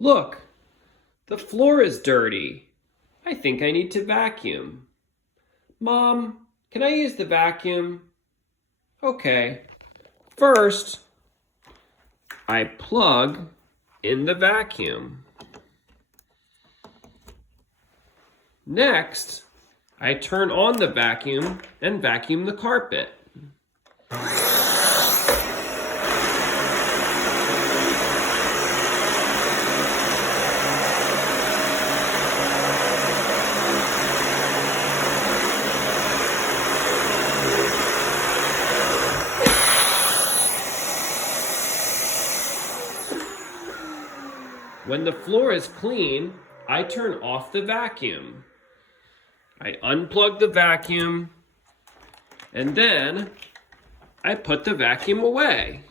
Look, the floor is dirty. I think I need to vacuum. Mom, can I use the vacuum? Okay. First, I plug in the vacuum. Next, I turn on the vacuum and vacuum the carpet. When the floor is clean, I turn off the vacuum. I unplug the vacuum, and then I put the vacuum away.